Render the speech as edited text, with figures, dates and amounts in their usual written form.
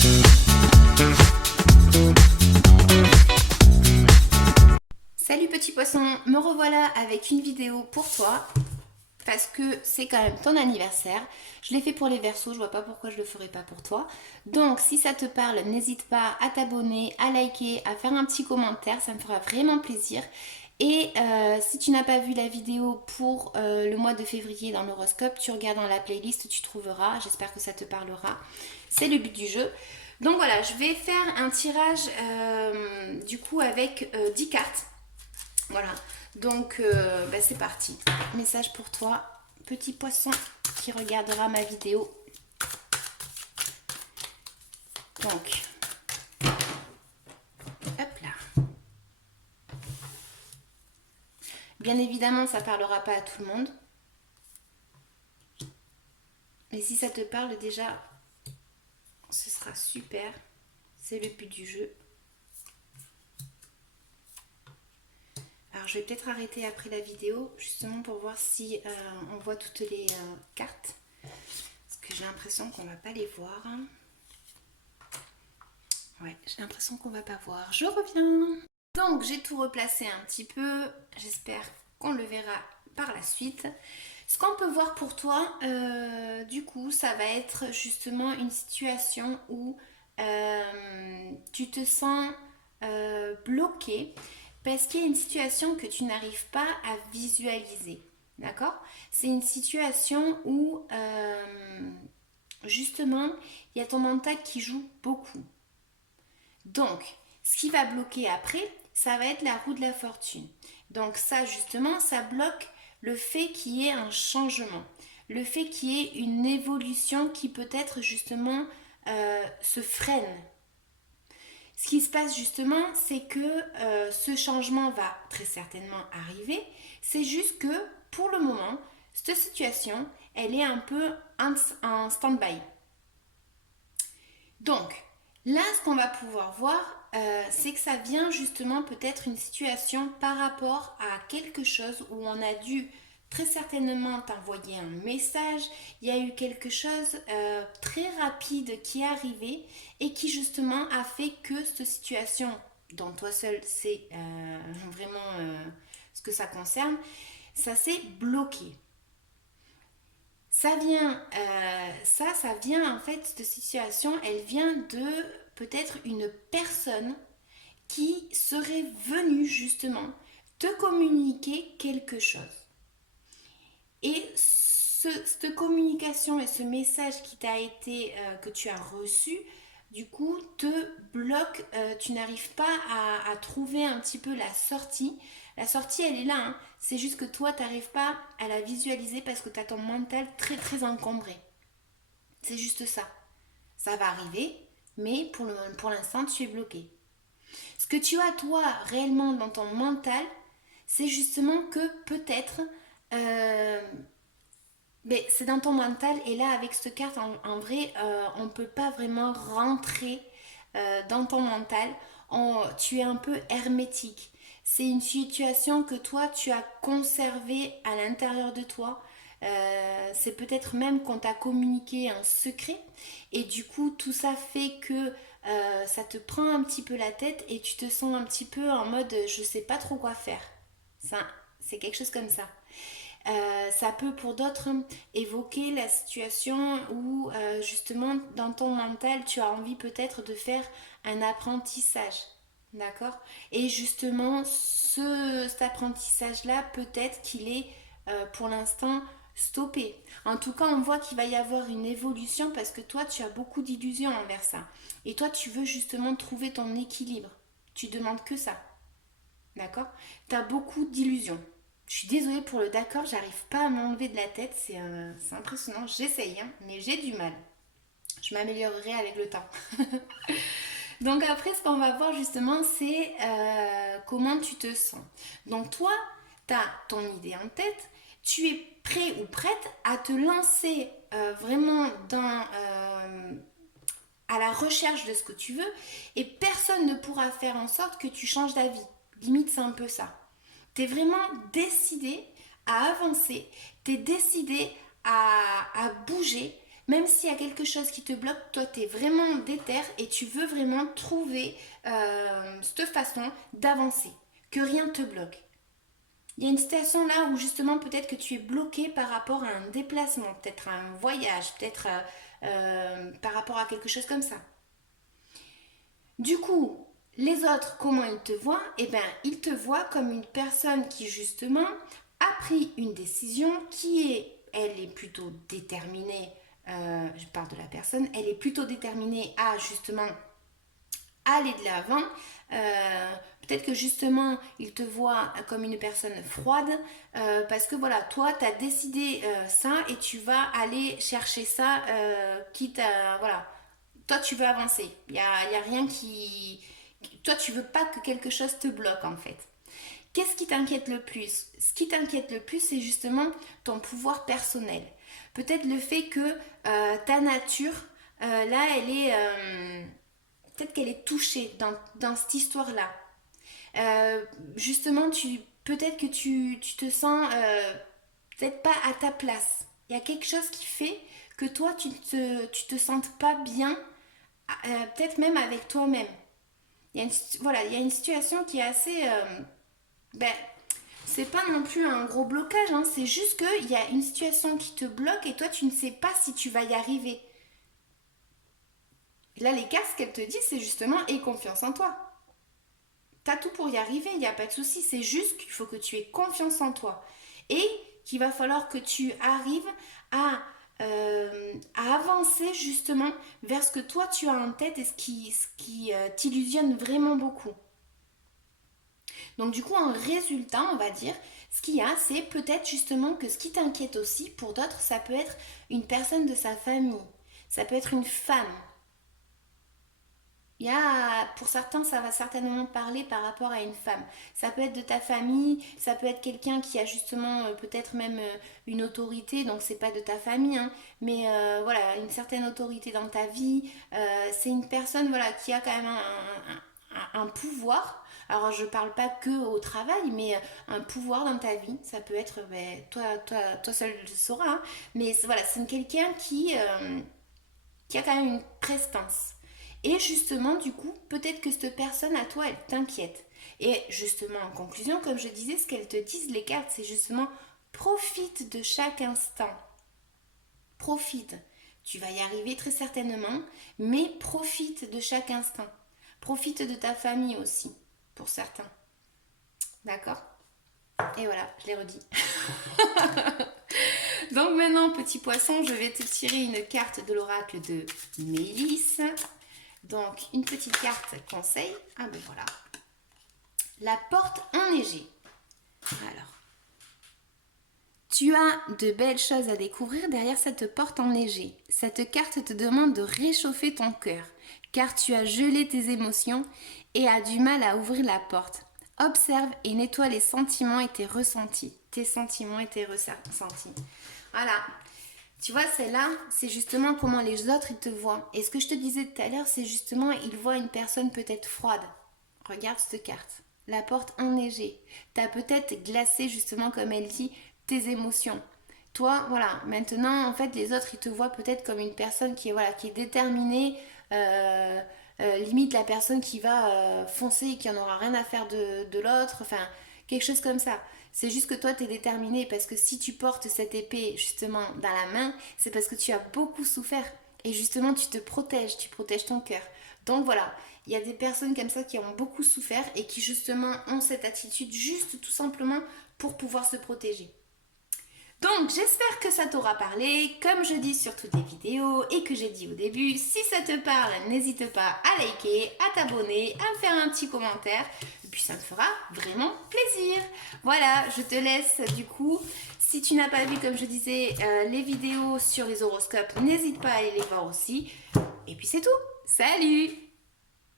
Salut petit poisson, me revoilà avec une vidéo pour toi parce que c'est quand même ton anniversaire. Je l'ai fait pour les Verseaux, je vois pas pourquoi je le ferais pas pour toi. Donc si ça te parle, n'hésite pas à t'abonner, à liker, à faire un petit commentaire, ça me fera vraiment plaisir. Et si tu n'as pas vu la vidéo pour le mois de février dans l'horoscope, tu regardes dans la playlist, tu trouveras. J'espère que ça te parlera. C'est le but du jeu. Donc voilà, je vais faire un tirage du coup avec 10 cartes. Voilà, donc c'est parti. Message pour toi, petit poisson qui regardera ma vidéo. Donc, hop là. Bien évidemment, ça ne parlera pas à tout le monde. Mais si ça te parle déjà, ce sera super. C'est le but du jeu. Alors je vais peut-être arrêter après la vidéo, justement pour voir si on voit toutes les cartes. Parce que j'ai l'impression qu'on ne va pas les voir. Ouais, j'ai l'impression qu'on ne va pas voir. Je reviens. Donc j'ai tout replacé un petit peu. J'espère qu'on le verra par la suite. Ce qu'on peut voir pour toi, du coup, ça va être justement une situation où tu te sens bloqué parce qu'il y a une situation que tu n'arrives pas à visualiser. D'accord? C'est une situation où justement, il y a ton mental qui joue beaucoup. Donc, ce qui va bloquer après, ça va être la roue de la fortune. Donc ça, justement, ça bloque le fait qu'il y ait un changement, le fait qu'il y ait une évolution qui peut-être justement se freine. Ce qui se passe justement, c'est que ce changement va très certainement arriver. C'est juste que pour le moment, cette situation, elle est un peu en stand-by. Donc, là, ce qu'on va pouvoir voir, c'est que ça vient justement peut-être une situation par rapport à quelque chose où on a dû très certainement t'envoyer un message. Il y a eu quelque chose très rapide qui est arrivé et qui justement a fait que cette situation, dont toi seul c'est vraiment ce que ça concerne, ça s'est bloqué. Ça vient en fait, cette situation, elle vient de peut-être une personne qui serait venue justement te communiquer quelque chose. Et cette communication et ce message qui t'a été, que tu as reçu, du coup, te bloque, tu n'arrives pas à trouver un petit peu la sortie. La sortie, elle est là, hein. C'est juste que toi, tu n'arrives pas à la visualiser parce que tu as ton mental très très encombré. C'est juste ça. Ça va arriver, mais pour l'instant, tu es bloqué. Ce que tu as, toi, réellement dans ton mental, c'est justement que peut-être mais c'est dans ton mental et là avec cette carte en vrai on ne peut pas vraiment rentrer dans ton mental. Tu es un peu hermétique. C'est une situation que toi tu as conservée à l'intérieur de toi. C'est peut-être même qu'on t'a communiqué un secret et du coup tout ça fait que ça te prend un petit peu la tête et tu te sens un petit peu en mode je sais pas trop quoi faire. Ça, c'est quelque chose comme ça. Ça peut pour d'autres évoquer la situation où justement dans ton mental tu as envie peut-être de faire un apprentissage, d'accord? Et justement cet apprentissage là peut-être qu'il est pour l'instant stoppé. En tout cas on voit qu'il va y avoir une évolution parce que toi tu as beaucoup d'illusions envers ça. Et toi tu veux justement trouver ton équilibre. Tu demandes que ça, d'accord? Tu as beaucoup d'illusions. Je suis désolée pour le d'accord, j'arrive pas à m'enlever de la tête, c'est impressionnant. J'essaye, hein, mais j'ai du mal. Je m'améliorerai avec le temps. Donc après, ce qu'on va voir justement, c'est comment tu te sens. Donc toi, tu as ton idée en tête, tu es prêt ou prête à te lancer vraiment à la recherche de ce que tu veux et personne ne pourra faire en sorte que tu changes d'avis. Limite, c'est un peu ça. Tu es vraiment décidé à avancer, tu es décidé à bouger, Même s'il y a quelque chose qui te bloque, toi, tu es vraiment déter et tu veux vraiment trouver cette façon d'avancer, que rien te bloque. Il y a une situation là où justement peut-être que tu es bloqué par rapport à un déplacement, peut-être à un voyage, peut-être par rapport à quelque chose comme ça. Du coup, les autres, comment ils te voient? Eh bien, ils te voient comme une personne qui justement a pris une décision qui est, elle est plutôt déterminée, je parle de la personne, elle est plutôt déterminée à justement aller de l'avant. Peut-être que justement, il te voit comme une personne froide parce que voilà, toi, tu as décidé ça et tu vas aller chercher ça, quitte à. Voilà, toi, tu veux avancer. Il y a rien qui. Toi, tu veux pas que quelque chose te bloque en fait. Qu'est-ce qui t'inquiète le plus? Ce qui t'inquiète le plus, c'est justement ton pouvoir personnel. Peut-être le fait que ta nature, là, elle est. Peut-être qu'elle est touchée dans cette histoire-là. Justement, peut-être que tu te sens peut-être pas à ta place. Il y a quelque chose qui fait que toi, tu te sentes pas bien, peut-être même avec toi-même. Voilà, il y a une situation qui est assez... ben, c'est pas non plus un gros blocage, hein, c'est juste qu'il y a une situation qui te bloque et toi, tu ne sais pas si tu vas y arriver. Là, les cartes, ce qu'elles te disent, c'est justement aie confiance en toi. T'as tout pour y arriver, il n'y a pas de souci. C'est juste qu'il faut que tu aies confiance en toi. Et qu'il va falloir que tu arrives à avancer justement vers ce que toi tu as en tête et ce qui t'illusionne vraiment beaucoup. Donc du coup, en résultat, on va dire, ce qu'il y a, c'est peut-être justement que ce qui t'inquiète aussi, pour d'autres, ça peut être une personne de sa famille. Ça peut être une femme. Pour certains, ça va certainement parler par rapport à une femme. Ça peut être de ta famille, ça peut être quelqu'un qui a justement peut-être même une autorité, donc c'est pas de ta famille, hein, mais voilà, une certaine autorité dans ta vie. C'est une personne voilà, qui a quand même un pouvoir. Alors je parle pas que au travail, mais un pouvoir dans ta vie. Ça peut être, ben, toi seul le sauras, hein, mais voilà, c'est quelqu'un qui a quand même une prestance. Et justement, du coup, peut-être que cette personne à toi, elle t'inquiète. Et justement, en conclusion, comme je disais, ce qu'elles te disent, les cartes, c'est justement profite de chaque instant. Profite. Tu vas y arriver très certainement, mais profite de chaque instant. Profite de ta famille aussi, pour certains. D'accord? Et voilà, je l'ai redit. Donc maintenant, petit poisson, je vais te tirer une carte de l'oracle de Mélisse. Donc, une petite carte conseil. Ah ben voilà. La porte enneigée. Alors, tu as de belles choses à découvrir derrière cette porte enneigée. Cette carte te demande de réchauffer ton cœur, car tu as gelé tes émotions et as du mal à ouvrir la porte. Observe et nettoie les sentiments et tes ressentis. Tes sentiments et tes ressentis. Voilà. Tu vois, celle-là, c'est justement comment les autres, ils te voient. Et ce que je te disais tout à l'heure, c'est justement, ils voient une personne peut-être froide. Regarde cette carte. La porte enneigée. T'as peut-être glacé, justement, comme elle dit, tes émotions. Toi, voilà, maintenant, en fait, les autres, ils te voient peut-être comme une personne qui est déterminée, limite la personne qui va foncer et qui en aura rien à faire de l'autre, enfin, quelque chose comme ça. C'est juste que toi, tu es déterminé parce que si tu portes cette épée justement dans la main, c'est parce que tu as beaucoup souffert. Et justement, tu protèges ton cœur. Donc voilà, il y a des personnes comme ça qui ont beaucoup souffert et qui justement ont cette attitude juste tout simplement pour pouvoir se protéger. Donc j'espère que ça t'aura parlé, comme je dis sur toutes les vidéos et que j'ai dit au début, si ça te parle, n'hésite pas à liker, à t'abonner, à me faire un petit commentaire, et puis ça me fera vraiment plaisir. Voilà, je te laisse du coup, si tu n'as pas vu comme je disais les vidéos sur les horoscopes, n'hésite pas à aller les voir aussi, et puis c'est tout, salut!